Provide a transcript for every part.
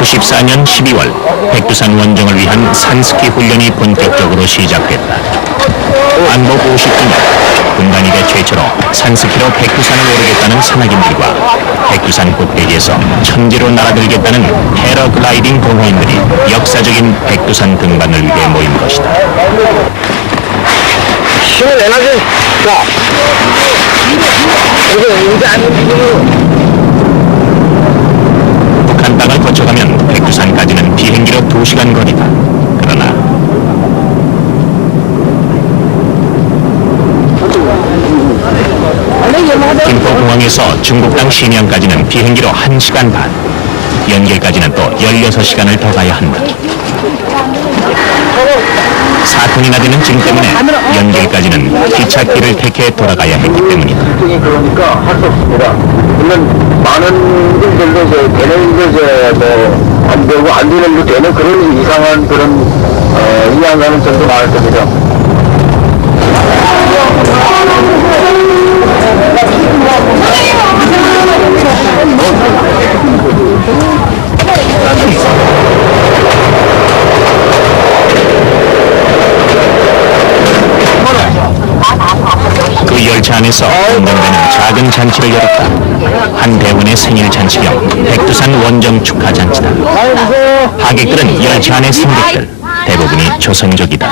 (94년 12월) 백두산 원정을 위한 산스키 훈련이 본격적으로 시작됐다. 왕복 50주년 군단일에 최초로 산스키로 백두산을 오르겠다는 산악인들과 백두산 꼭대기에서 천지로 날아들겠다는 패러글라이딩 동호인들이 역사적인 백두산 등반을 위해 모인 것이다. 힘을 내놔지. 자, 북한 땅을 거쳐가면 백두산까지는 비행기로 2시간 거리다. 그러나 김포공항에서 중국 땅 심양까지는 비행기로 1시간 반, 연길까지는 또 16시간을 더 가야 한다. 사톤이나 되는 짐 때문에 연길까지는 기찻길을 택해 돌아가야 했기 때문이다. 그러니까 할 수 없습니다. 물론 많은 분들도 되는 뭐안 되고 안 되는 게 되는 그런 이상한 그런 이해하는 점도 많을 겁니다. 그 열차 안에서 운전되는 작은 잔치를 열었다. 한 대원의 생일 잔치경 백두산 원정 축하 잔치다. 하객들은 열차 안의 승객들, 대부분이 조선족이다.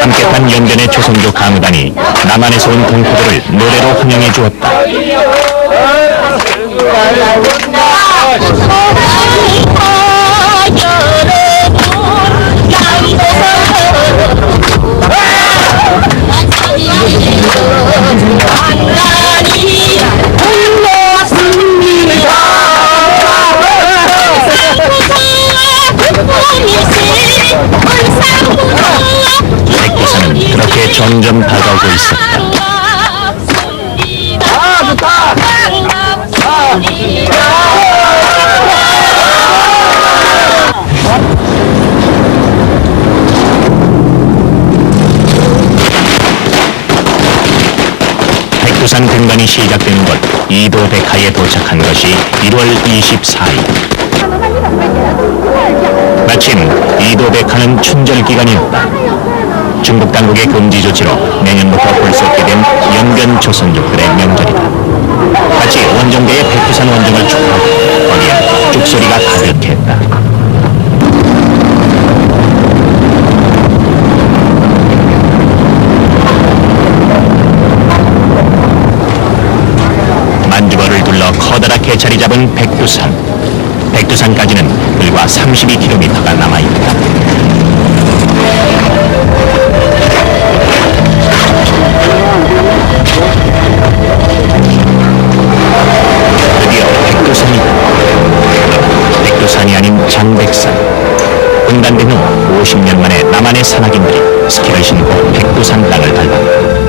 함께 탄 연변의 조선족 가무단이 남한에서 온 동포들을 노래로 환영해 주었다. 백두산은 그렇게 점점 다가오고 있었다. 백두산 등반이 시작되는 곳 이도 백하에 도착한 것이 1월 24일. 마침 이도 백하는 춘절 기간이었다. 중국 당국의 금지 조치로 내년부터 볼 수 없게 된 연변 조선족들의 명절이다. 마치 원정대의 백두산 원정을 축하하고 거기엔 죽소리가 가득했다. 만주거를 둘러 커다랗게 자리 잡은 백두산. 백두산까지는 불과 32km가 남아있다. 드디어 백두산이다. 백두산이 아닌 장백산. 분단된 후 50년 만에 남한의 산악인들이 스키를 신고 백두산 땅을 밟았다.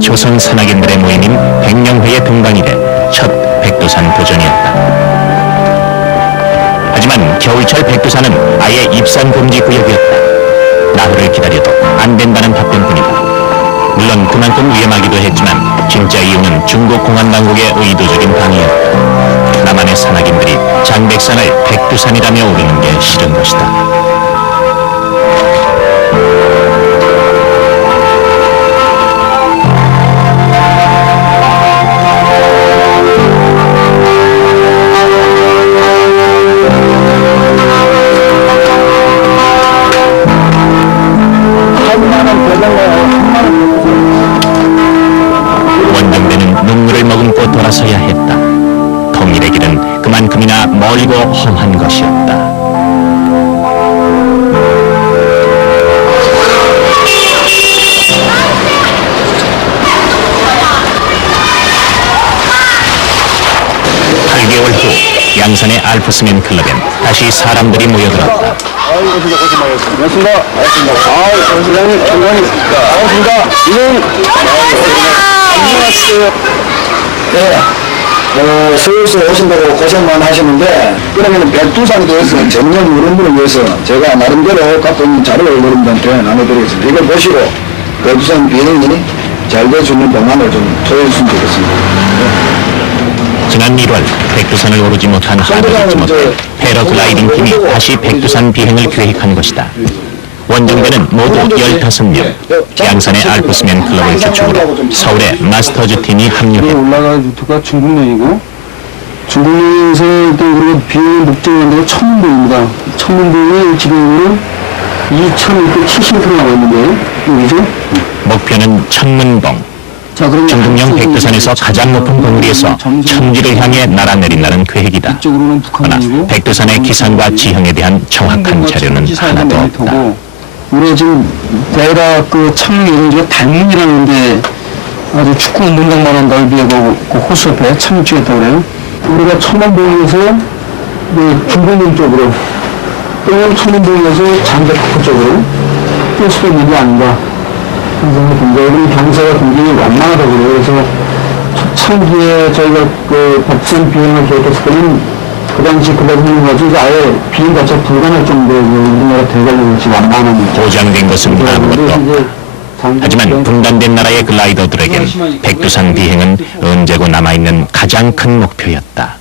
조선 산악인들의 모임인 백령회의 등반이 돼 첫 백두산 도전이었다. 하지만 겨울철 백두산은 아예 입산 금지 구역이었다. 나흘을 기다려도 안 된다는 답변뿐이다. 물론 그만큼 위험하기도 했지만 진짜 이유는 중국 공안당국의 의도적인 방해였다. 남한의 산악인들이 장백산을 백두산이라며 오르는 게 싫은 것이다. 원정대는 눈물을 머금고 돌아서야 했다. 통일의 길은 그만큼이나 멀고 험한 것이었다. 백두산의 알프스맨 클럽엔 다시 사람들이 모여들었다. 고맙습니다. 부장님, 장관님, 반갑습니다. 이는 안녕하세요. 네, 서울에서 오신다고 고생만 하시는데, 그러면 백두산에 대해서 전문 여러분을 위해서 제가 나름대로 갖고 있는 자료를 여러분들한테 나눠드리겠습니다. 이걸 보시고 백두산 비행이 잘 될 수 있는 방안을 좀 토해주시면 되겠습니다. 지난 1월 백두산을 오르지 못한 하도 잊지 못해 패러글라이딩 팀이 다시 백두산 비행을 계획한 것이다. 원정대는 모두 15명, 양산의 알프스맨 클럽을 주축으로 서울의 마스터즈 팀이 합류했다. 올라간 루트가 중국령이고, 중국령에서 그리고 비행 목적인 데가 천문봉입니다. 천문봉이 지금은 2,670km 남았는데, 여기죠? 목표는 천문봉. 자, 그러면 중국령 백두산에서 가장 높은 봉우리에서 천지를 향해 날아내린다는 계획이다. 이쪽으로는 그러나 북한이고, 백두산의 기상과 지형에 대한 정확한 자료는 하나도 없다. 우리 지금 내가 그 천문이 달문이라는데 아주 축구 운동장만한 넓이에 그 호수 옆에 천문 쪽에 그래요. 우리가 천문봉에서 중국령 쪽으로 또 천문봉에서 장대포 쪽으로 뛸 수도 있는 게 아닌가. 굉장히 경사가 굉장히 완만하다고 그래요. 그래서 초창기에 저희가 그 백두산 비행을 계획했을 때는 그 당시 그다지 하는 거지 아예 비행 자체가 불가능할 정도로 우리나라 대관령이 지금 완만한 보장된 것은 아무것도 없다. 하지만 분단된 나라의 글라이더들에겐 백두산 비행은 언제고 남아있는 가장 큰 목표였다.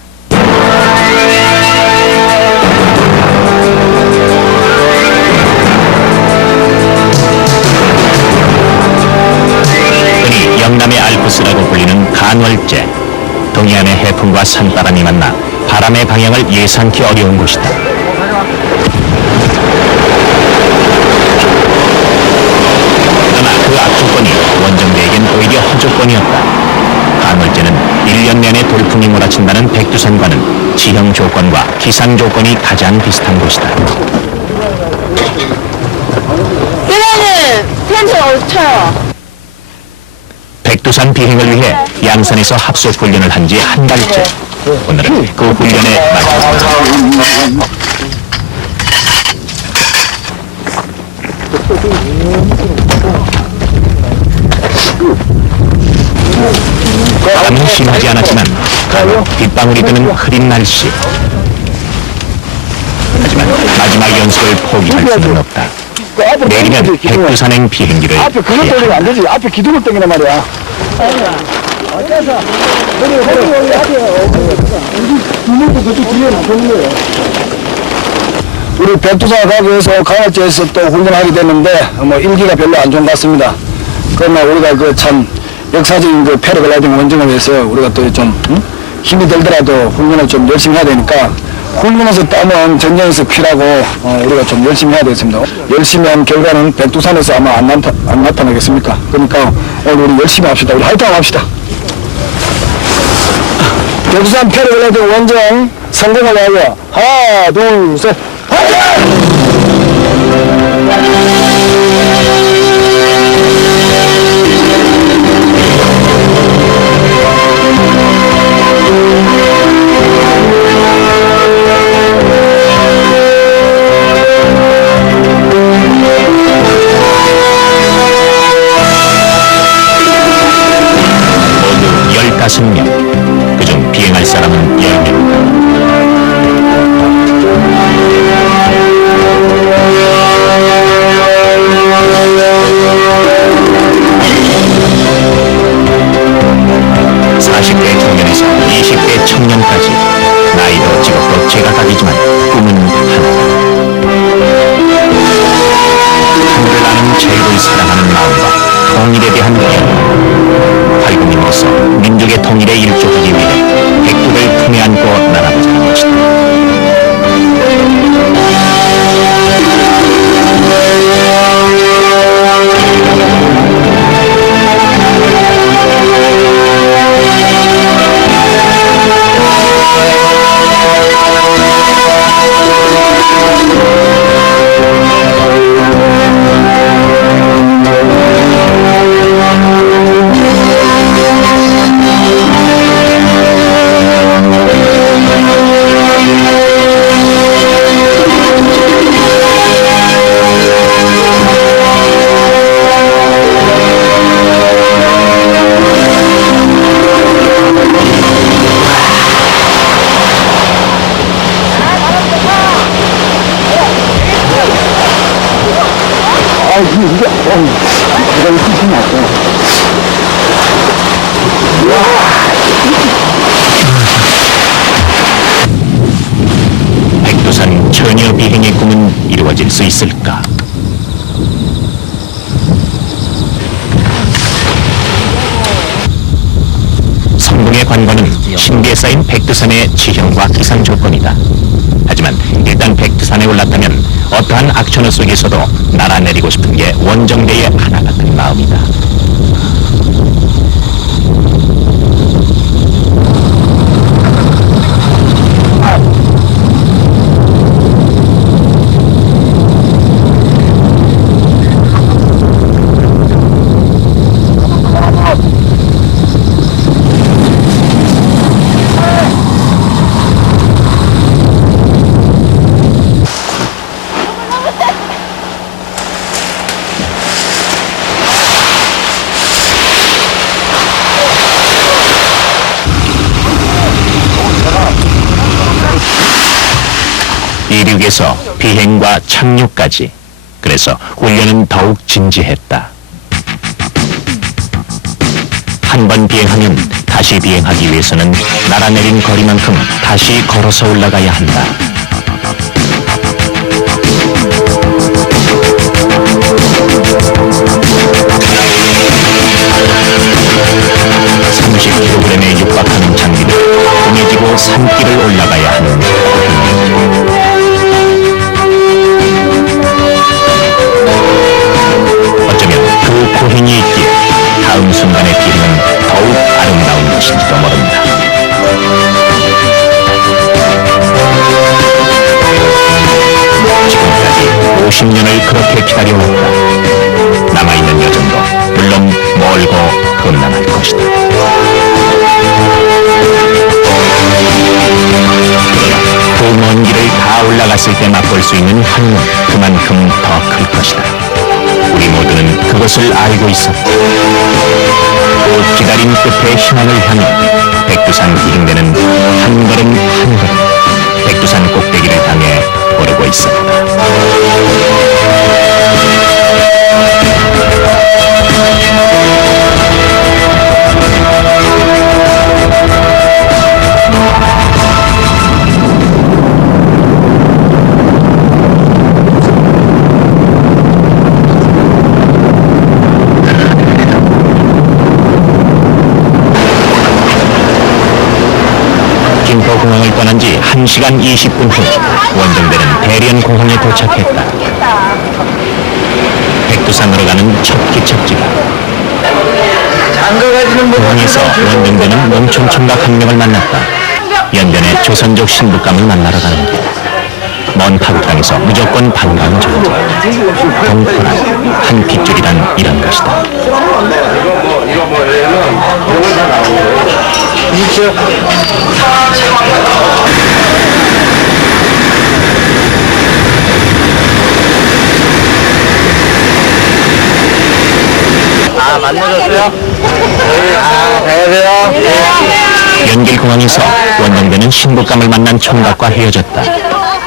흔히 영남의 알프스라고 불리는 간월제. 동해안의 해풍과 산바람이 만나 바람의 방향을 예상치 어려운 곳이다. 그러나 그 악조건이 원정대에겐 오히려 허조건이었다. 간월제는 1년 내내 돌풍이 몰아친다는 백두산과는 지형 조건과 기상 조건이 가장 비슷한 곳이다. 그러면은 텐트 어디 쳐요? 백두산 비행을 위해 양산에서 합숙 훈련을 한 지 한 달째. 오늘은 그 훈련에 마쳤다. 바람은 심하지 않았지만 빗방울이 드는 흐린 날씨. 하지만 마지막 연습을 포기할 수는 없다. 내일이면 백두산행 비행기를 앞에 그걸 해야 돌리면 안 되지. 앞에 기둥을 당기란 말이야. 우리 백두산 가기 위해서 강화제에서 또 훈련하게 됐는데 뭐 일기가 별로 안 좋은 것 같습니다. 그러나 우리가 그 참 역사적인 그 패러글라이딩 원정을 위해서 우리가 또 좀 힘이 들더라도 훈련을 좀 열심히 해야 되니까 훈련에서 따면 전쟁에서 피라고 우리가 좀 열심히 해야 되겠습니다. 열심히 한 결과는 백두산에서 아마 안 나타나겠습니까? 그러니까 오늘 우리 열심히 합시다. 우리 화이팅 합시다. 백두산 패러글라이딩 원정 성공을 위하여 하나, 둘, 셋, 화이팅! 모두 15명. 그중 비행할 사람은 10명이다. 청년에서 20대 청년까지 나이도 직업도 제각각이지만 꿈은 하나. 하늘을 나는 자유를 사랑하는 마음과 통일에 대한 애정. 활구민으로서 민족의 통일에 일조하기 위해 백두를 품에 안고 날아가자는 것이다. 이런 힘이 났어. 백두산 처녀 비행의 꿈은 이루어질 수 있을까? 성공의 관건은 신비에 쌓인 백두산의 지형과 기상 조건이다. 하지만 일단 백두산에 올랐다면 어떠한 악천후 속에서도 날아내리고 싶은 게 원정대의 하나 같은 마음이다. 이륙에서 비행과 착륙까지. 그래서 훈련은 더욱 진지했다. 한 번 비행하면 다시 비행하기 위해서는 날아내린 거리만큼 다시 걸어서 올라가야 한다. (30kg에) 육박하는 장비를 꾸며지고 산길을 올라가야 하는 고행이다. 어쩌면 그 고행이 있기에 다음 순간의 비행은 더욱 아름다운 것인지도 모른다. 지금까지 50년을 그렇게 기다려왔다. 남아있는 여정도 물론 멀고 험난할 것이다. 그러나 그 먼 길을 다 올라갔을 때 맛볼 수 있는 향은 그만큼 더 클 것이다. 우리 모두는 그것을 알고 있었다. 그 기다림 끝에 희망을 향해 백두산 이릉대는 한 걸음 한 걸음 백두산 꼭대기를 향해 오르고 있었다. 김포공항을 떠난 지 1시간 20분 후 원정대는 대련공항에 도착했다. 백두산으로 가는 첫 기척지다. 공항에서 원정대는 농촌 총각 한 명을 만났다. 연변의 조선족 신부감을 만나러 가는 길. 먼 타국 땅에서 무조건 반가운 존재. 동포란 한 핏줄이란 이런 것이다. 만나셨어요? 안녕하세요. 연길공항에서 원정대는 신부감을 만난 총각과 헤어졌다.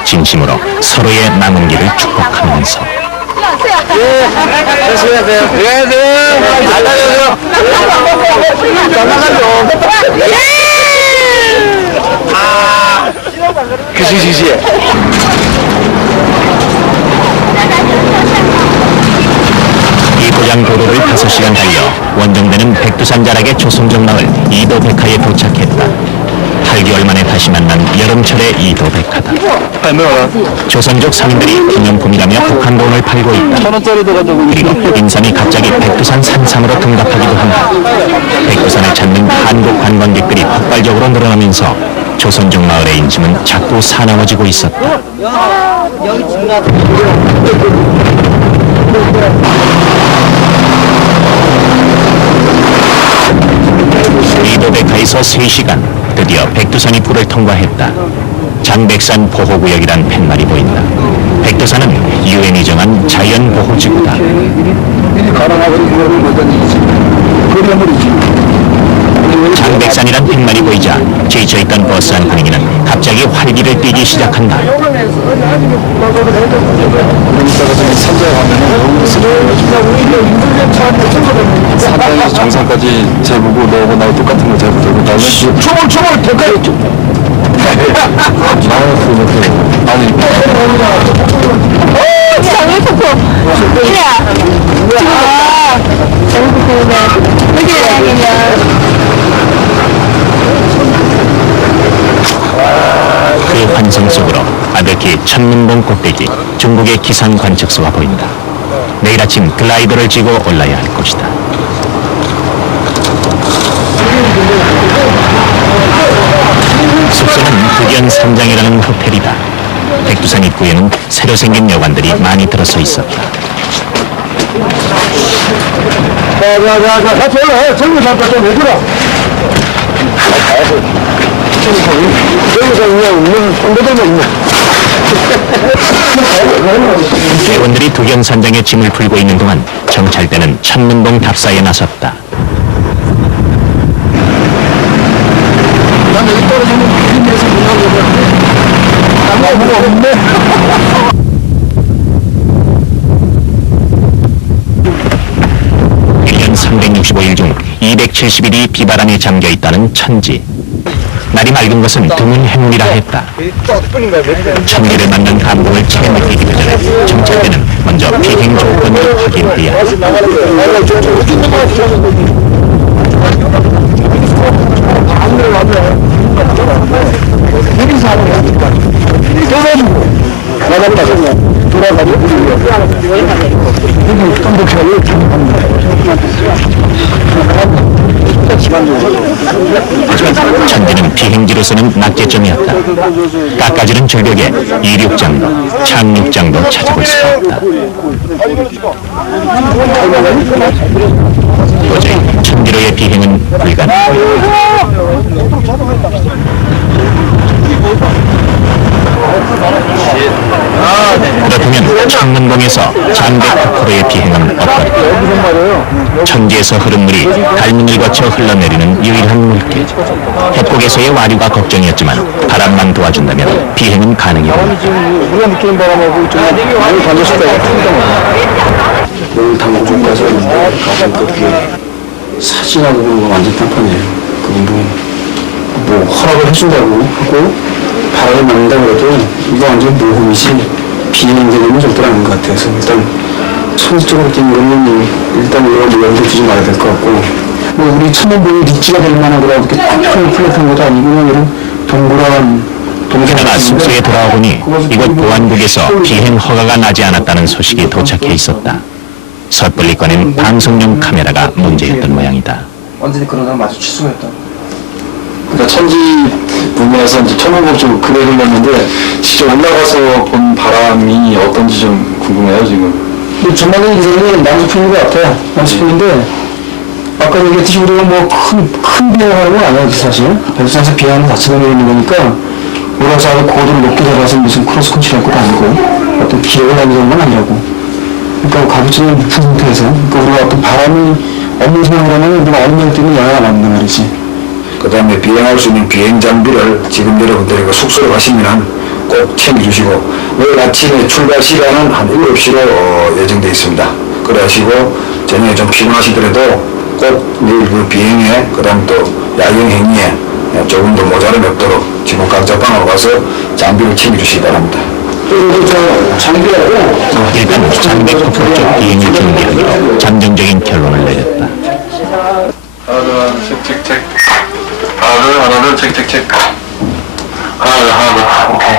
진심으로 서로의 남은 길을 축복하면서. 안녕하세요. 안녕하세요. 안녕하세요. 그시시시. 이 고장 도로를 5시간 달려 원정대는 백두산 자락의 조선족 마을 이도백화에 도착했다. 8개월 만에 다시 만난 여름철의 이도백화다. 조선족 상인들이 기념품이라며 북한돈을 팔고 있다. 1,000원짜리도 가지고. 그리고 인삼이 갑자기 백두산 산삼으로 등극하기도 한다. 백두산을 찾는 한국 관광객들이 폭발적으로 늘어나면서 조선족 마을의 인심은 자꾸 사나워지고 있었다. 이도백화에서 3시간, 드디어 백두산이 불을 통과했다. 장백산 보호구역이란 팻말이 보인다. 백두산은 유엔이 정한 자연보호지구다. 장백산이란 팻말이 보이자 지쳐있던 버스 한 분위기는 갑자기 활기를 띠기 시작한다. 산자에 가면은 상당히 정상까지 재보고 너하고 나하고 똑같은 거 재보고 그다음에 초벌 대가리 아니 장미포포. 그래. 장미포포네. 여기 다니면. 그 환상 속으로 아득히 천문봉 꼭대기 중국의 기상 관측소가 보인다. 내일 아침 글라이더를 지고 올라야 할 것이다. 숙소는 흑연 삼장이라는 호텔이다. 백두산 입구에는 새로 생긴 여관들이 많이 들어서 있었다. 자자자자 같이 올라 젊은 사람들 좀 해주라 여기서 그냥 있는 선배들만 있네 대원들이 두견산장에 짐을 풀고 있는 동안 정찰대는 천문봉 답사에 나섰다. 난 여기 떨어지면 비린내에서 못 나오거든 뭐가 없네 1년 365일 중 270일이 비바람에 잠겨있다는 천지. 날이 맑은 것은 드문 행운이라 했다. 천지를 만난 감동을 체험하기도 전에 정찰대는 먼저 비행 조건을 확인해야 한다. 하지만 천지는 비행지로서는 낙제점이었다. 깎아지는 절벽에 이륙장도 착륙장도 찾아볼 수가 없다. 도저히 천지로의 비행은 불가능하다. 그렇다면 천문봉에서 장백포로의 비행은 어떨까? 천지에서 흐른 물이 달문을 거쳐 흘러내리는 유일한 물길. 협곡에서의 와류가 걱정이었지만 바람만 도와준다면 비행은 가능해 보인다. 우리가 느끼는 바람하고 좀 많이 반대할 때가 큽니다 여기 당구중 가서 가서 그렇게 사진하고 그런 거 완전 딴판이에요 뭐 허락을 해준다고 하고 바람을 막는다고 해도 이거 완전 모험이지 비행 개념은 절대 아닌 것 같아서 일단 선수적으로 뛰는 거는 일단 우리가 뭐 염두에 두지 말아야 될 것 같고 뭐 우리 천문봉이 리치가 될 만한 거라고 이렇게 플랫한 것도 아니고 그냥 이런 동그란 게다가 숙소에 돌아오보니 이곳 보안국에서 비행 허가가 나지 않았다는 소식이 도착해 있었다. 섣불리 꺼낸 방송용 카메라가 문제였던 모양이다. 완전히 그러다 마주 취소했다. 그러니까 천지 분야에서 이제 천문봉 좀 글을 흘렸는데 직접 올라가서 본 바람이 어떤지 좀 궁금해요 지금. 전반적인 기세는 남수평인 것 같아요. 남수평인데 아까 얘기했듯이 우리가 뭐 큰 비행하는 건 아니에요 사실. 백두산에서 비행하는 자체가 있는 거니까 올라가서 고도를 높게 잡아서 무슨 크로스컨트리 할 것도 아니고 어떤 기록을 남기는 건 아니라고. 그러니까 가부치는 높은 상태에서 그러니까 우리가 어떤 바람이 없는 상황이라면 우리가 어느 날 때문에 영향을 안 받는 말이지. 그 다음에 비행할 수 있는 비행 장비를 지금 여러분들이 숙소로 가시면 꼭 챙겨주시고 내일 아침에 출발 시간은 한 7시로 예정되어 있습니다. 그래 하시고 저녁에 좀 피곤하시더라도 꼭 내일 그 비행에 그 다음 또 야경 행위에 조금 더 모자람이 없도록 지금 각자 방으로 가서 장비를 챙겨주시기 바랍니다. 일단 장백포로 쪽 비행을 준비하기로 잠정적인 결론을 내렸다. 하나, 체크. 하나, 체크. 하나, 오케이.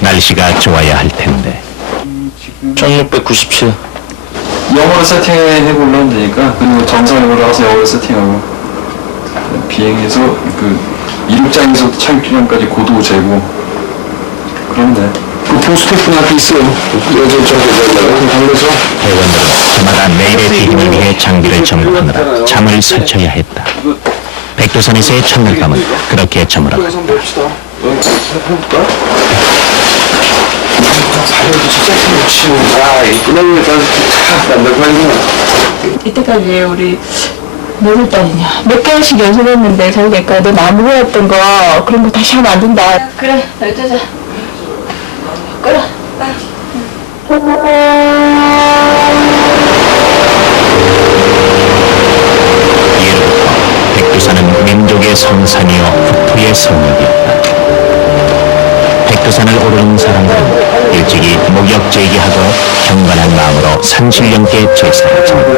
날씨가 좋아야 할 텐데. 1697. 영어로 세팅해 보려면 되니까, 그리고 정상적으로 가서 영어로 세팅하고, 비행해서, 이륙장에서 착륙기간까지 고도 재고, 그러면 돼. 포스트폰 앞에 있어요. 요즘 저기서 대원들은 저마다 내일의 비행을 위해 장비를 점검하느라 잠을 설쳐야 했다. 백두산에서의 첫날 밤은 그렇게 저물었다. 이때까지 우리 몇월 달이냐 몇 개월씩 연습했는데 저기니까 너 마무리했던 거 그런 거 다시 하면 안 된다. 그래 날 뜨자. 그래. 민족의 성산이요 후토의 성역이었다. 백두산을 오르는 사람들은 일찍이 목욕 제기하고 경건한 마음으로 산신령께 제사를 지냈다.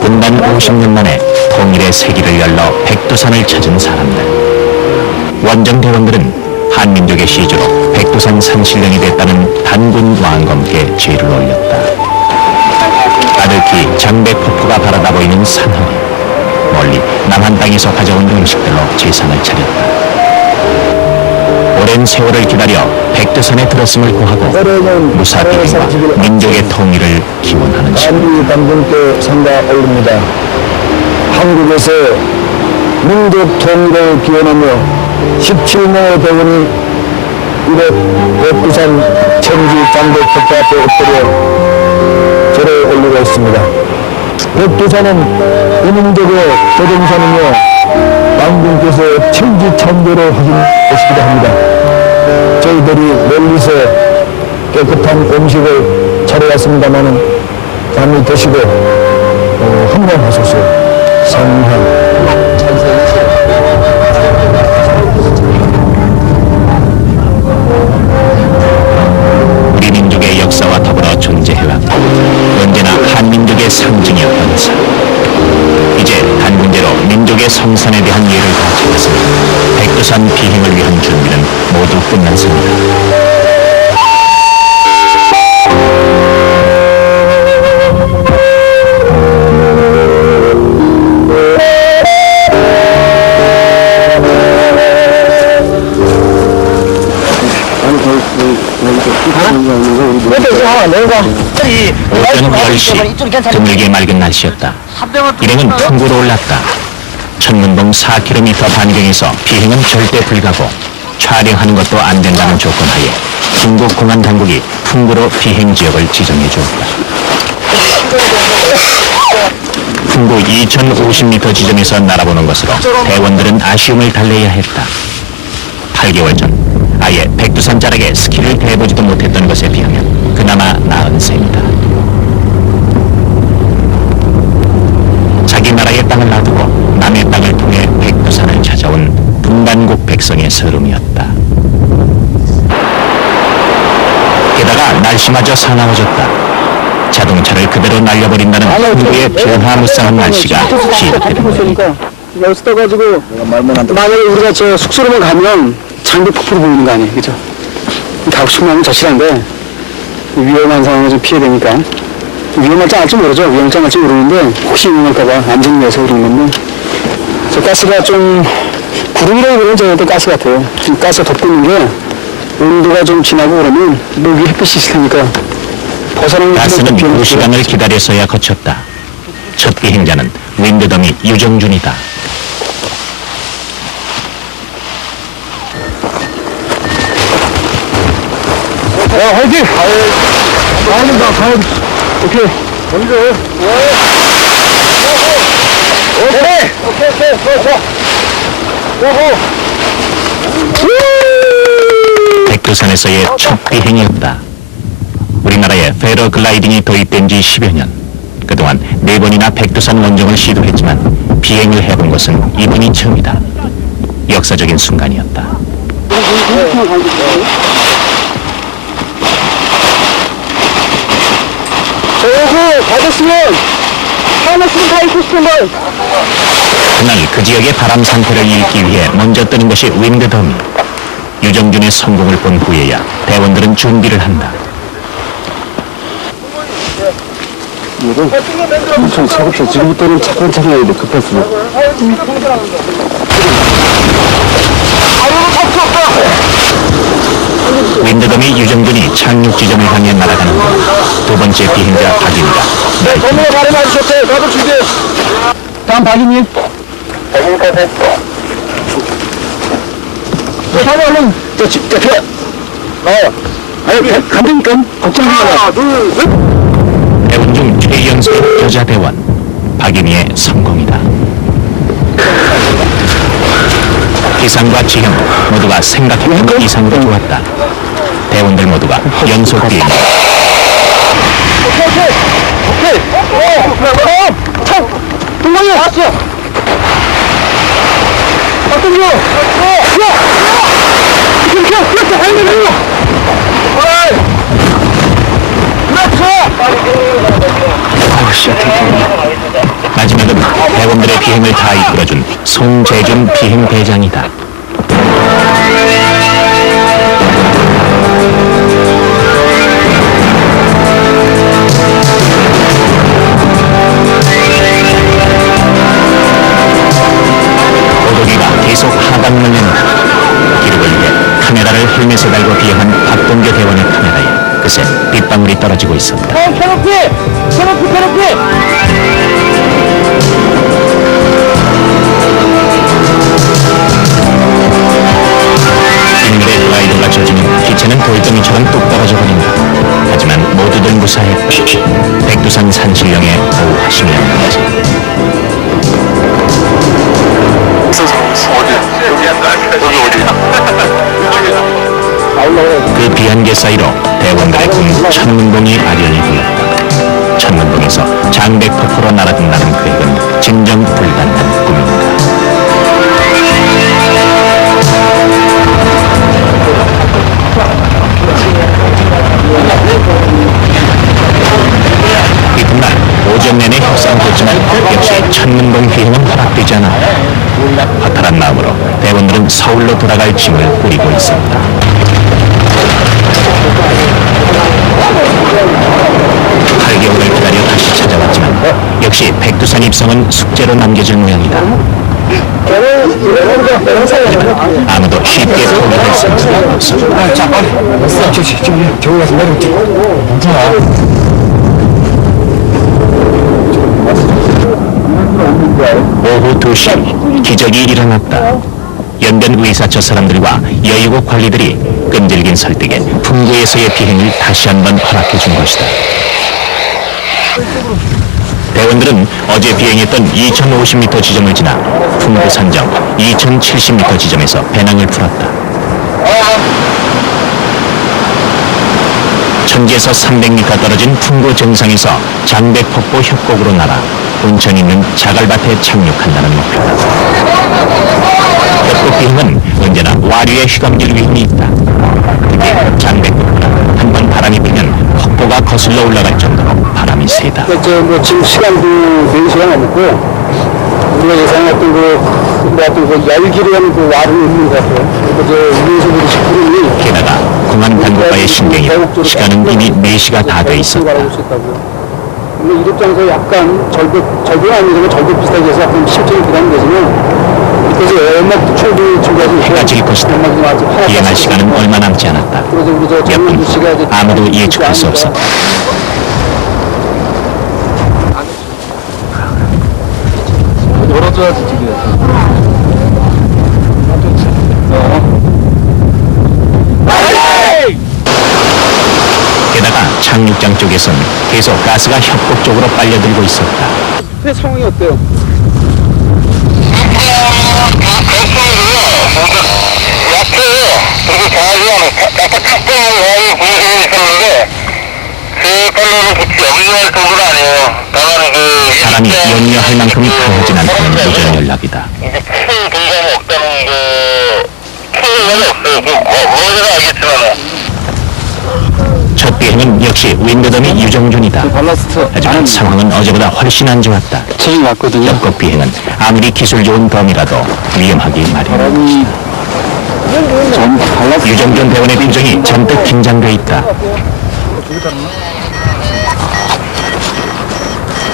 분단 50년 만에 통일의 세기를 열러 백두산을 찾은 사람들. 원정 대원들은 한민족의 시주로 백두산 산신령이 됐다는 단군 왕검께 제를 올렸다. 가득히 장백폭포가 바라다 보이는 산허리, 멀리 남한 땅에서 가져온 음식들로 제상을 차렸다. 오랜 세월을 기다려 백두산에 들었음을 고하고 무사비행과 민족의 통일을 기원하는 시. 한미 당군께 상가 올립니다. 한국에서 민족 통일을 기원하며 17명의 대원이 백두산 천지 장백폭포 앞에 엎드려 절을 올리고 있습니다. 백두산은 이민족의 조동산이며 당군께서 천지창조를 하신 곳이기도 합니다. 저희들이 멀리서 깨끗한 음식을 차려왔습니다만 많이 드시고 한번하소서. 성향. 우리 민족의 역사와 더불어 존재해왔고 언제나 한민족의 상징이었던 산. 이제 단군대로 민족의 성산에 대한 예를 다지었으니 백두산 비행을 위한 준비는 모두 끝났습니다. 오전 10시 드물게 맑은 날씨였다. 일행은 풍구로 올랐다. 천문동 4km 반경에서 비행은 절대 불가고 촬영하는 것도 안 된다는 조건하에 중국 공안 당국이 풍구로 비행 지역을 지정해 주었다. 풍구 2050m 지점에서 날아보는 것으로 대원들은 아쉬움을 달래야 했다. 8개월 전 아예 백두산 자락에 스키를 대보지도 못했던 것에 비하면 그나마 나은 셈이다. 자기 나라의 땅을 놔두고 남의 땅을 통해 백두산을 찾아온 분단국 백성의 서름이었다. 게다가 날씨마저 사나워졌다. 자동차를 그대로 날려버린다는 풍부의 변화무쌍한 날씨가 시작되는 여기서 떠가지고 만약에 우리가 저 숙소로만 가면 장백폭포로 보이는 거 아니에요, 그죠? 가고 싶으면 하면 자실한데 위험한 상황을 좀 피해야 되니까 위험할지 않을지 모르죠. 위험할지 않을지 모르는데 혹시 위험할까봐 안전 위해서 그런 건데 저 가스가 좀 구름이라고 그러면 저희한테 가스 같아요. 지금 가스가 덮고 있는 게 온도가 좀 지나고 그러면 여기 햇빛이 있을 테니까 벗어나는 가스는 2시간을 기다려서야 거쳤다. 첫 비행자는 윈드더미 유정준이다. 화이팅! 가야된다, 가야 돼. 오케이. 먼저. 오케이. 백두산에서의 첫 비행이었다. 우리나라에 패러글라이딩이 도입된 지 10여 년. 그동안 4번이나 백두산 원정을 시도했지만 비행을 해본 것은 이번이 처음이다. 역사적인 순간이었다. 저기 받았으면 하나씩은 다 입고 싶은 걸. 그날 그 지역의 바람 상태를 읽기 위해 먼저 뜨는 것이 윈드더미. 유정준의 성공을 본 후에야 대원들은 준비를 한다. 차근차근 지금부터는 차근차근 해야 돼. 급할수록. 윈드더미 유정준이 착륙 지점을 향해 날아가는 두 번째 비행자 박인이다. 너무 발음 안 좋대. 나도 준비해. 다음 박인님. 사장님, 저, 나와. 아니, 간다니까. 걱정하지 마라. 하나, 둘, 셋. 대원 중 최연소 여자 대원 박인희의 성공이다. 기상과 지형 모두가 생각했던 이상으로 좋았다. 대원들 모두가 연속 비행. 오케이. 동방이 왔어. 마지막은 대원들의 비행을 다 이끌어준 송재준 비행대장이다. 오도기가 계속 하강을 낸다. 기록을 위해 카메라를 헬멧에 달고 비행한 박동규 대원의 카메라에 그새 빗방울이 떨어지고 있었다. 인물의 글라이더가 젖으면 기체는 돌덩이처럼 뚝 떨어져 버린다. 하지만 모두들 무사했다. 백두산 산신령의 보호하심이 없는지. 그 비안개 사이로 대원들의 꿈 천문봉이 아련히 보였다. 천문봉에서 장백폭포로 날아든다는 계획은 진정 불가능한 꿈입니다. 이튿날 오전 내내 협상됐지만 역시 천문봉 비행은 허락되지 않았다. 허탈한 마음으로 대원들은 서울로 돌아갈 짐을 꾸리고 있었다. 8개월을 기다려 다시 찾아왔지만 역시 백두산 입성은 숙제로 남겨질 모양이다. 하지만 아무도 쉽게 포기할 생각이 없어. 자, 빨리. 저기 가서 내려올게. 오후 2시 기적이 일어났다. 연변 의사 저 사람들과 여의고 관리들이 끈질긴 설득에 풍구에서의 비행을 다시 한번 허락해 준 것이다. 대원들은 어제 비행했던 2050m 지점을 지나 풍구 산정 2070m 지점에서 배낭을 풀었다. 천지에서 300m 떨어진 풍구 정상에서 장백폭포 협곡으로 날아 온천이 있는 자갈밭에 착륙한다는 목표다. 협곡 비행은 언제나 와류의 휘감길 위험이 있다. 특히 장백폭포는 한번 바람이 불면 폭포가 거슬러 올라갈 정도로 바람이 세다. 지금 시간도 4시간 넘었고, 우리가 예상했던 열기라는 와름이 있는 것 같아요. 위에서부터 10분이 게다가 공안 당국과의 신경이라 시간은 이미 4시가 다 돼 있었다. 근데 이 입장에서 약간 절벽 아니면 절벽 비슷하게 해서 약간 실전이 부담이 되지만 밑에서 연막도 충분히 준비해서 해가 질 것이다. 비행할 시간은 얼마 남지 않았다. 몇 분, 아무도 예측할 수 없었다. 열어줘야지 지금. 게다가 착륙장 쪽에선 계속 가스가 협곡 쪽으로 빨려들고 있었다. 회 상황이 어때요? 사람이 연료할 만큼 강하진 않다는 오전 연락이다. 첫 비행은 역시 윈드덤이 유정준이다. 하지만 상황은 어제보다 훨씬 안 좋았다. 책임 왔거든요. 협곡 비행은 아무리 기술 좋은 덤이라도 위험하기 마련. 유정준 대원의 표정이 잔뜩 긴장돼 있다.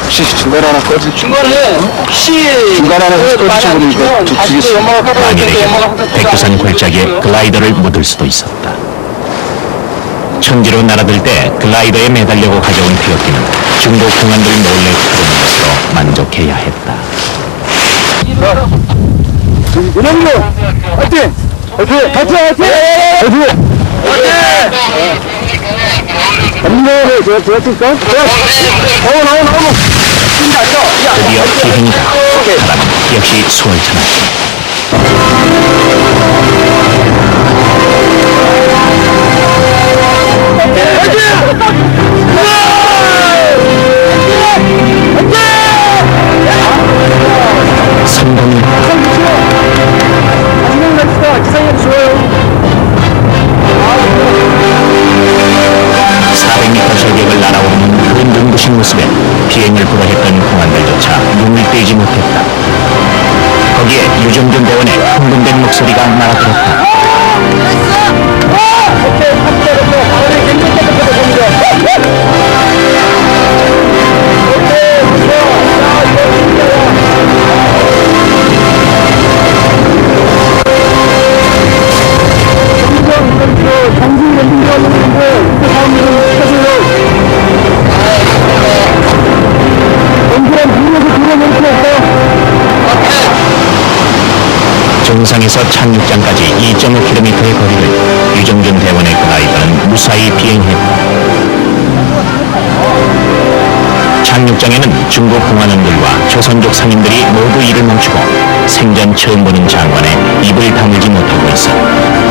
혹시 중간 하나 꺼지? 중간에 혹시 중간 하나 꺼지시고 주겠어. 만일에 백두산 골짜기에 글라이더를 묻을 수도 있었다. 천지로 날아들 때 글라이더에 매달려고 가져온 태극기는 중국 공안들 몰래 푸는 것으로 만족해야 했다. 은영이요! 화이팅! 화이팅! 화이팅! 화이팅! 화이팅! 안녕하세요. 제가 도와줄까? 나오! 드디어 비행이다. 바람은 역시 수월찮았다. 성공이다. 펼친 모습에 비행을 불허했던 공안들조차 눈을 떼지 못했다. 거기에 유정균 대원의 흥분된 목소리가 날아들었다. 정상에서 착륙장까지 2.5km의 거리를 유정균 대원의 글라이더는 무사히 비행했다. 착륙장에는 중국 공안원들과 조선족 상인들이 모두 일을 멈추고 생전 처음 보는 장관에 입을 다물지 못하고 있었다.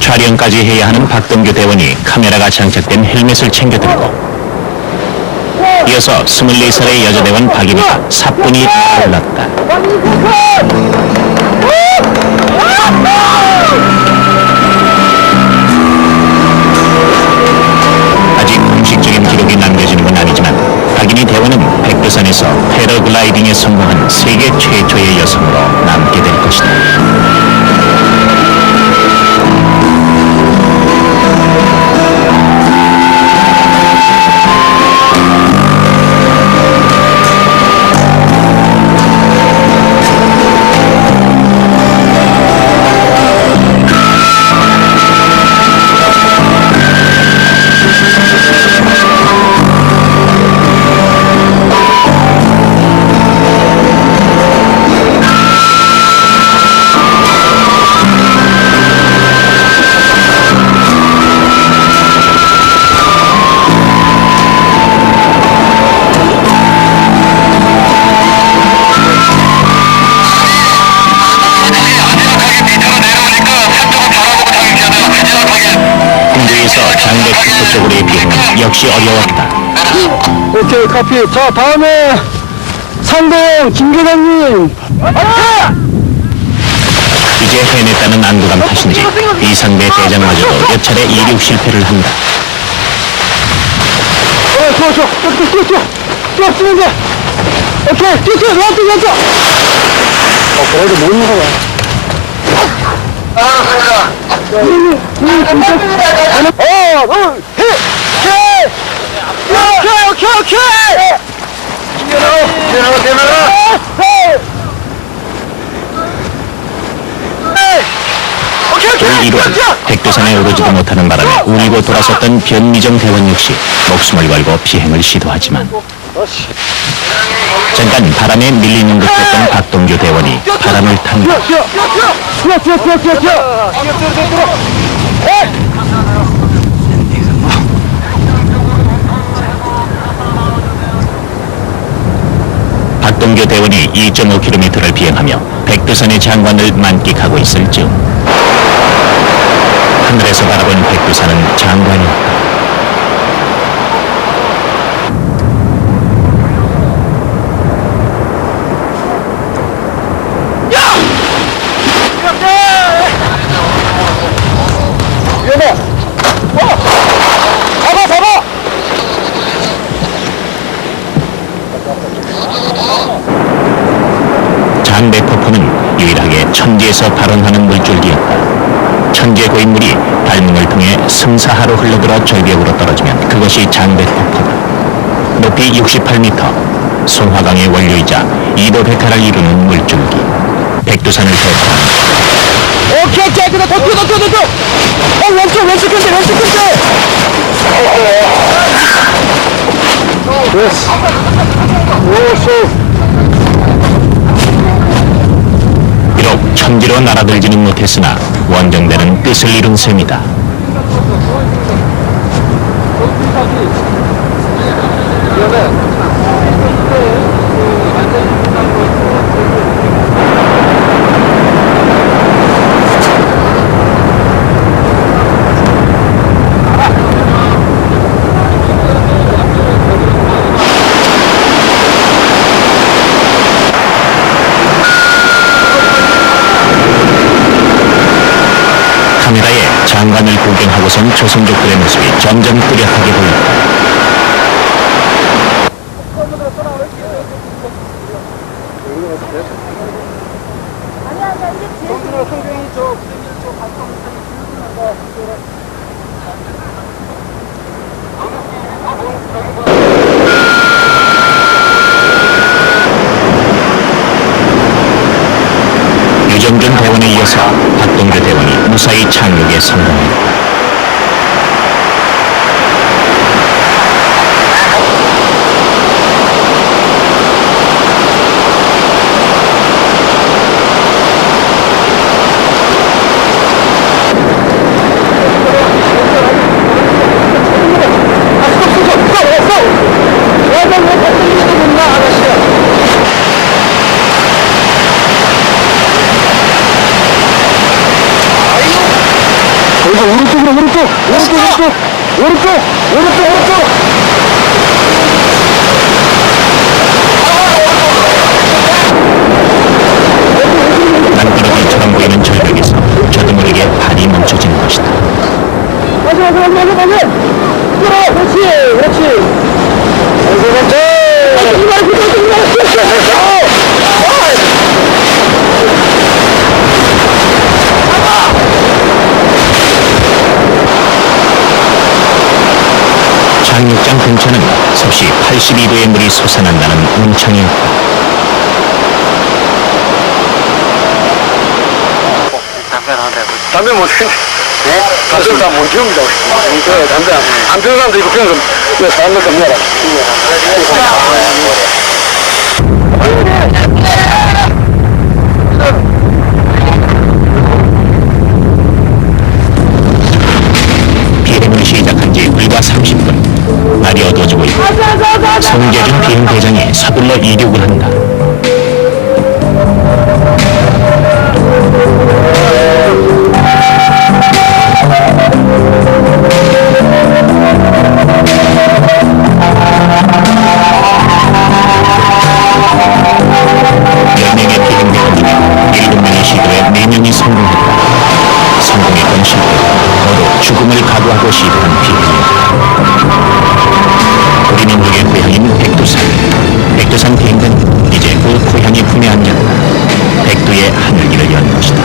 촬영까지 해야 하는 박동규 대원이 카메라가 장착된 헬멧을 챙겨 들고 이어서 24살의 여자대원 박인희가 사뿐히 올랐다. 아직 공식적인 기록이 남겨지는 건 아니지만 박인희 대원은 백두산에서 패러글라이딩에 성공한 세계 최초의 여성으로 남게 될 것이다. 장백폭포 쪽으로의 비행은 역시 어려웠다. 오케이, 카피. 자, 다음에 상대형 김계장님. 이제 해냈다는 안도감 탓인지 이상대 대장마저도 몇 차례 이륙 실패를 한다. 좋아. 뛰어, 뛰면 돼. 오케이, 뛰어. 멈춰. 그래도 못 먹어봐. 올 1월 백두산에 오르지도 못하는 바람에 울고 돌아섰던 변미정 대원 역시 목숨을 걸고 비행을 시도하지만 잠깐 바람에 밀리는 듯했던 박동규 대원이 바람을 탄다. 박동규 대원이 2.5km를 비행하며 백두산의 장관을 만끽하고 있을 즈음 하늘에서 바라본 백두산은 장관이었다. 잡아! 장백폭포는 유일하게 천지에서 발원하는 물줄기였다. 천재 고인물이 발문을 통해 승사하로 흘러들어 절벽으로 떨어지면 그것이 장백폭포다. 높이 68m, 송화강의 원료이자 이도백화를 이루는 물줄기. 백두산을 대표하는 오케이, 그냥 더 뛰어. 왼쪽 끝에. 됐어. 비록 천지로 날아들지는 못했으나 원정대는 뜻을 이룬 셈이다. 오, 장관을 구경하고선 조선족들의 모습이 점점 뚜렷하게 보였다. 유정준 대원에 이어서 박동규 대원이 무사히 착륙에 성공했다. 오른쪽. 낭떠러지처럼 보이는 절벽에서 저도 모르게 발이 멈춰지는 것이다. 그렇지. 착륙장 근처는 섭씨 82도의 물이 솟아난다는 운창이었다. 담배 못 피우는데. 네? 담배 다못 피웁니다. 담배 안 피우는 사람도 있고, 그냥 왜 사람들 겁내라. 비행을 시작한 지 불과 30분. 날이 어두워지고 있다. 송재준 비행 대장이 서둘러 이륙을 한다. 성공했던 시도, 너로 죽음을 각오하고 시도한 비행이었다. 우리민족의 고향인 백두산. 백두산 비행대는 이제 그 고향의 품에 안겼다. 백두의 하늘길을 연 것이다.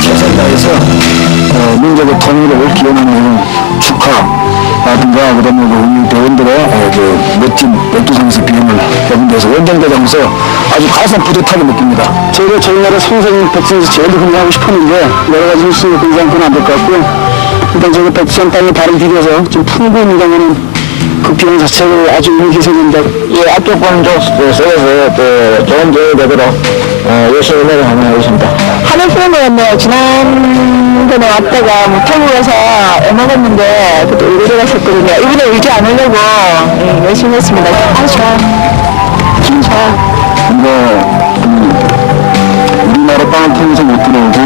최선을 다해서 민족의 통일을 기원하는 축하라든가 그다음에 우리 대원들의 멋진 백두산에서 비행을 해본 데서 원정대장에서 아주 가슴 뿌듯하게 느낍니다. 저희가 저희 나라 성생 백두산에서 제일 근무하고 싶었는데 여러 가지 일수로 근무한 건 안 될 것 같고요. 일단 저희 백두산 땅에 발을 디뎌서 좀 풍부한 인간은 그 비행 자체를 아주 의미있었는데 예, 압도권적 속에서 또 좋은 대회 되도록 열심히 노력하는 하겠습니다. 하늘 프로그램을 지난번에 왔다가 뭐 태국에서 먹었는데 그때 의뢰를 했었거든요. 이번에 의지 안 하려고 열심히 했습니다. 아, 좋아. 기분 좋아. 근데 우리나라 땅을 통해서 못 들어오고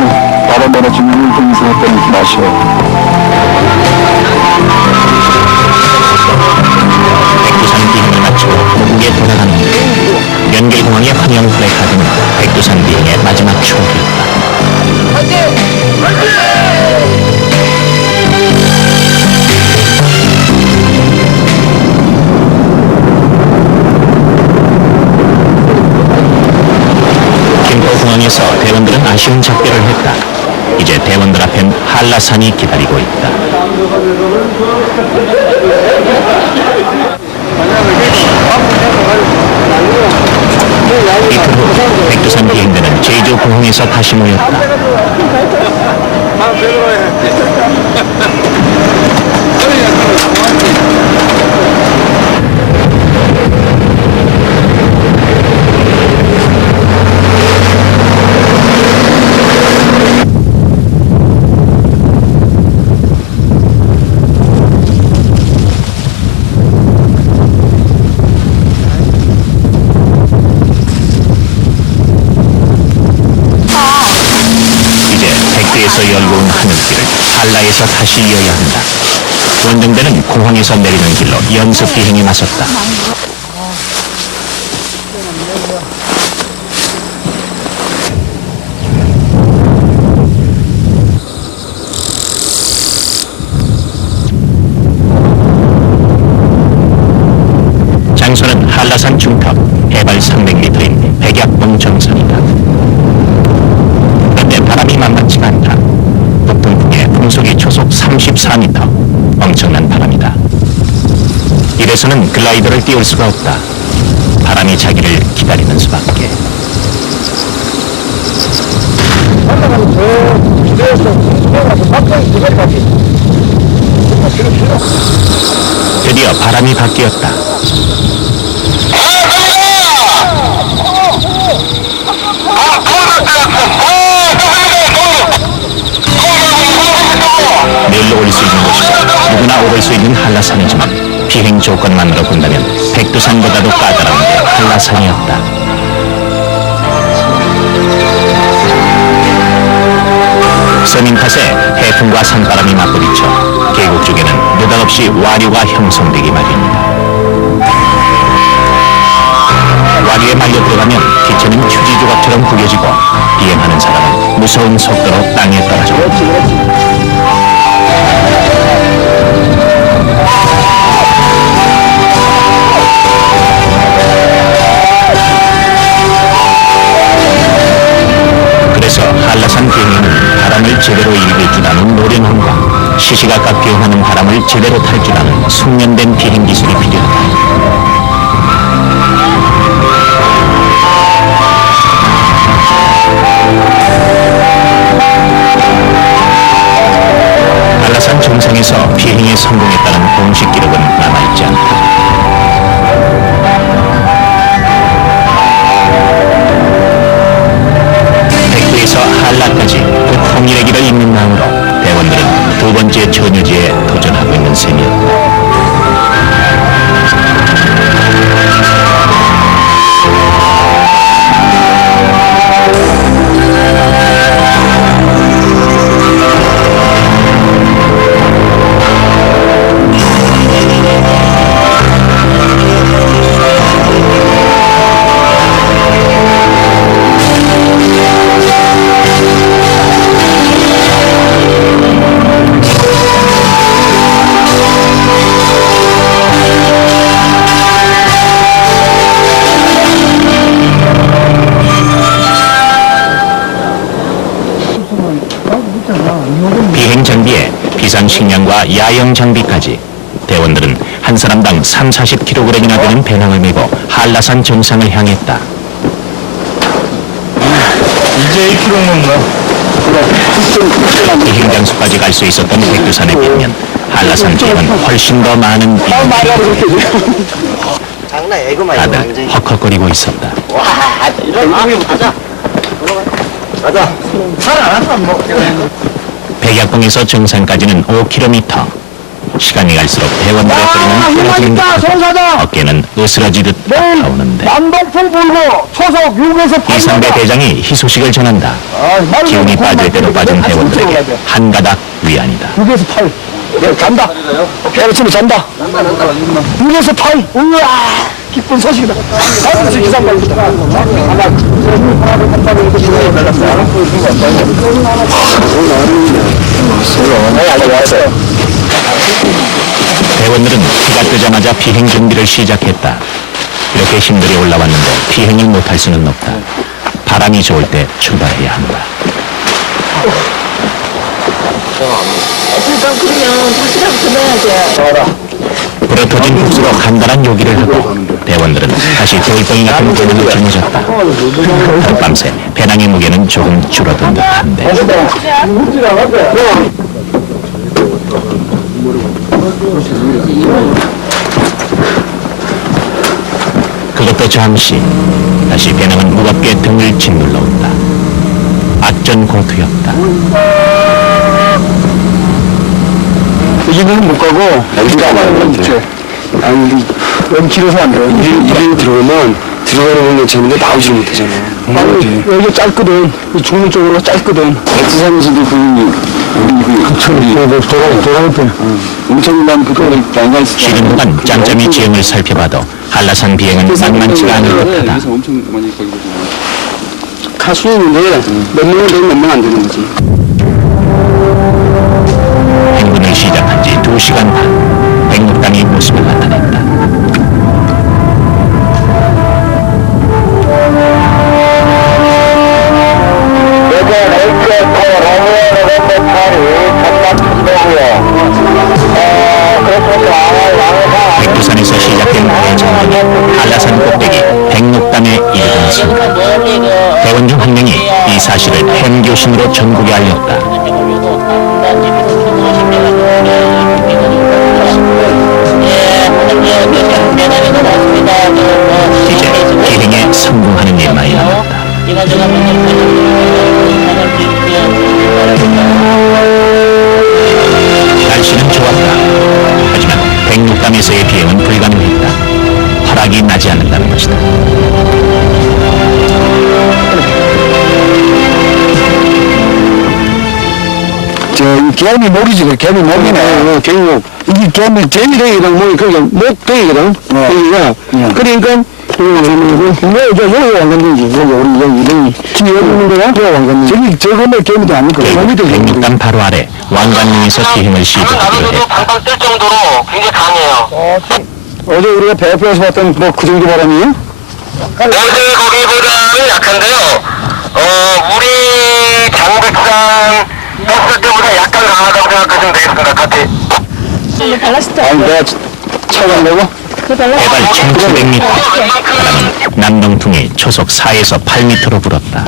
다른 나라 주민을 통해서 했던 맛이에요. 백두산 비행을 마치고 고국에 돌아가는 연결공항의 환영 플래카드는 백두산 비행의 마지막 추억이었다. 김포공항에서 대원들은 아쉬운 작별을 했다. 이제 대원들 앞엔 한라산이 기다리고 있다. 이틀 후 백두산 비행대는 제주공항에서 다시 모였다. 에서 열고 온 하늘길을 한라에서 다시 이어야 한다. 원정대는 공항에서 내리는 길로 연습 비행에 나섰다. 한라산 중턱 해발 300m인 백약봉 정상이다. 그런데 바람이 만만치가 않다. 북동풍에 풍속이 초속 34m. 엄청난 바람이다. 이래서는 글라이더를 띄울 수가 없다. 바람이 자기를 기다리는 수밖에. 드디어 바람이 바뀌었다. 늘 올 수 있는 곳이고 누구나 오를 수 있는 한라산이지만 비행 조건만으로 본다면 백두산보다도 까다로운 게 한라산이었다. 서민 탓에 해풍과 산바람이 맞부딪혀 계곡 쪽에는 느닷없이 와류가 형성되기 마련이다. 와류에 말려 들어가면 기체는 휴지 조각처럼 구겨지고 비행하는 사람은 무서운 속도로 땅에 떨어져. 그래서 한라산 비행에는 바람을 제대로 일으킬 줄 아는 노련함과 시시각각 비행하는 바람을 제대로 탈 줄 아는 숙련된 비행 기술이 필요하다. 한라산 정상에서 비행에 성공했다는 공식 기록은 남아있지 않다. 백두에서 한라까지 그 통일의 길을 잇는 마음으로 대원들은 두 번째 전유지에 도전하고 있는 셈이었다. 비행 장비에 비상 식량과 야영 장비까지 대원들은 한 사람당 30-40kg이나 되는 배낭을 메고 한라산 정상을 향했다. 이제 1km 넘나? 비행 장소까지 갈 수 있었던 백두산에 비하면 한라산 비행은 훨씬 더 많은 비행이 다들 헉헉거리고 있었다. 백약봉에서 정상까지는 5km. 시간이 갈수록 대원들의 소리는 떨어지는 듯하고 어깨는 으스러지듯 아파오는데 남동풍 불고 초속 6에서 이상배 대장이 희소식을 전한다. 기운이 빠질 대로 빠진 대원들에게 한 가닥 위안이다. 6에서 8. 네, 잔다. 배를 치면 잔다. 6에서 8. 우와, 기쁜 소식이다. 다음에서 기상 발입니다. 대원들은 해가 뜨자마자 비행 준비를 시작했다. 이렇게 힘들이 올라왔는데 비행을 못할 수는 없다. 바람이 좋을 때 출발해야 한다. 일단 그러면 다시라도 전화해야죠. 부러터진 흡수로 간단한 요기를 하고 대원들은 다시 돌덩이 같은 배낭을 짊어졌다. 밤새 배낭의 무게는 조금 줄어든 듯한데 그것도 잠시. 다시 배낭은 무겁게 등을 짓눌러 온다. 악전공투였다. 이 정도는 못 가고, 여기가 많이 돼. 아니, 너무 길어서 안 돼. 이리 들어오면, 들어가는 건 재밌는데 나오지 못하잖아. 여기 짧거든. 이 중문 쪽으로 짧거든. 백두산에서도 돌아올 때. 엄청난 그거를 많이 쉬는 동안 짬짬이 지형을 살펴봐도 한라산 비행은 만만치가 않을 듯하다. 엄청 많이 가거든요. 가수 있는데, 몇 명은 되면 몇 명 안 되는 거지. 행군을 시작한 지 2시간 반. 백록당이 모습을 나타냈다. 백두산에서 시작된 대전쟁이 한라산 꼭대기 백록담에 이르던 순간 대원 중 한 명이 이 사실을 hen교신으로 전국에 알렸다. 이제 기행에 성공하는 일만이 남았다. 날씨는 좋았다. 하지만 백록담에서의 비행은 불가능했다. 허락이 나지 않는다는 것이다. 이 개미 목이지, 그 개미 목이네. 개미 목. 이게 개미, 개미댕이랑 목이, 그러니까 목댕이거든. 여기가. 그러니까, 왜 이제 여기 왕건든지, 여기 우리 여기. 지금 여기 있는 거야? 여기 왕건든지. 저기, 저거는 개미도 아니고, 개미도 백록담 바로 아래 왕관릉에서 비행을 시도하기로 했다. 방방 뜰 정도로 굉장히 강해요. 어제 우리가 배프에서 봤던 뭐 그 정도 바람이에요? 어제 거기보다는 약한데요. 우리 장백산 떴을 때보다 약간 강하다고 생각하시면 되겠습니다. 같이. 아니, 내가 차간다고? 해발 1700m. 바람은 남동풍이 초속 4에서 8m로 불었다.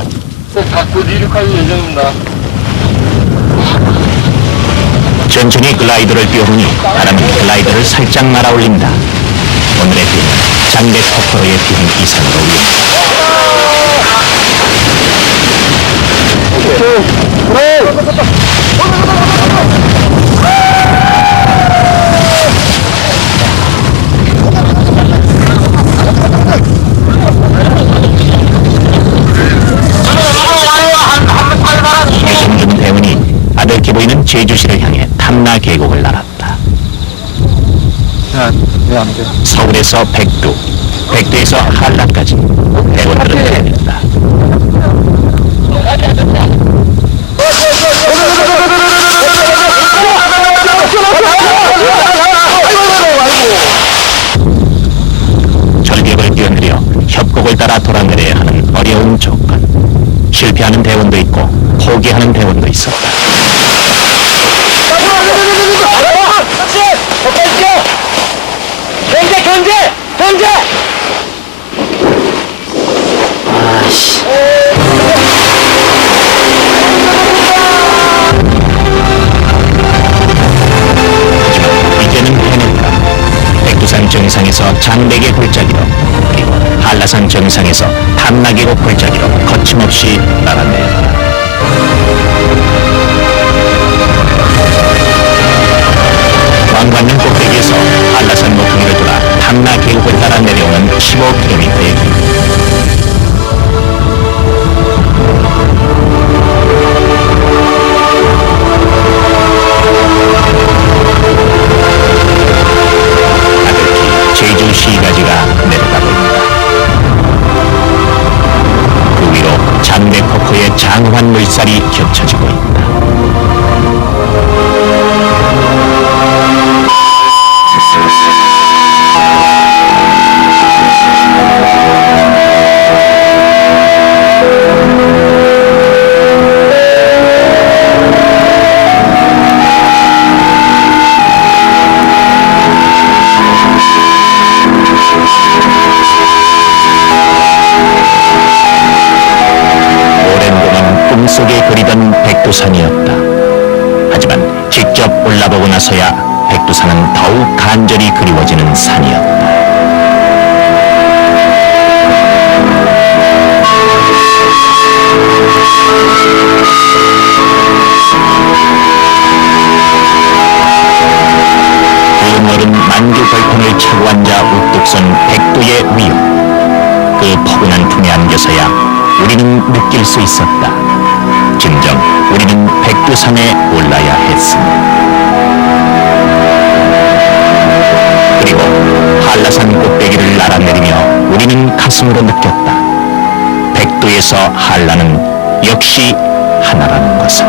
곧 이륙할 예정입니다. 천천히 글라이더를 띄워보니 바람은 글라이더를 살짝 날아올린다. 오늘의 비행은 장대 포커로의 비행 이상으로 위험하다. 유승준 대원이 아득해 보이는 제주시를 향해 탐나 계곡을 날았다. 서울에서 백두, 백두에서 한라까지 대원들은 해냈다. 절벽을 뛰어내려 협곡을 따라 돌아내려야 하는 어려운 조건. 실패하는 대원도 있고 포기하는 대원도 있었다. 견제! 하지만 이제는 해냈다. 백두산 정상에서 장백의 골짜기로 그리고 한라산 정상에서 탐나계곡 골짜기로 거침없이 날아내렸다. 왕관릉 꼭대기에서 한라산 모퉁이를 돌아 탐나 계곡을 따라 내려오는 15km의 길. 아득히 제주 시가지가 내려가고 있다. 그 위로 장대포커의 장환 물살이 겹쳐지고 있다. 꿈속에 그리던 백두산이었다. 하지만 직접 올라보고 나서야 백두산은 더욱 간절히 그리워지는 산이었다. 그 넓은 만주 벌판을 차고 앉아 우뚝 선 백두의 위험. 그 포근한 품에 안겨서야 우리는 느낄 수 있었다. 진정 우리는 백두산에 올라야 했습니다. 그리고 한라산 꼭대기를 날아내리며 우리는 가슴으로 느꼈다. 백두에서 한라는 역시 하나라는 것을.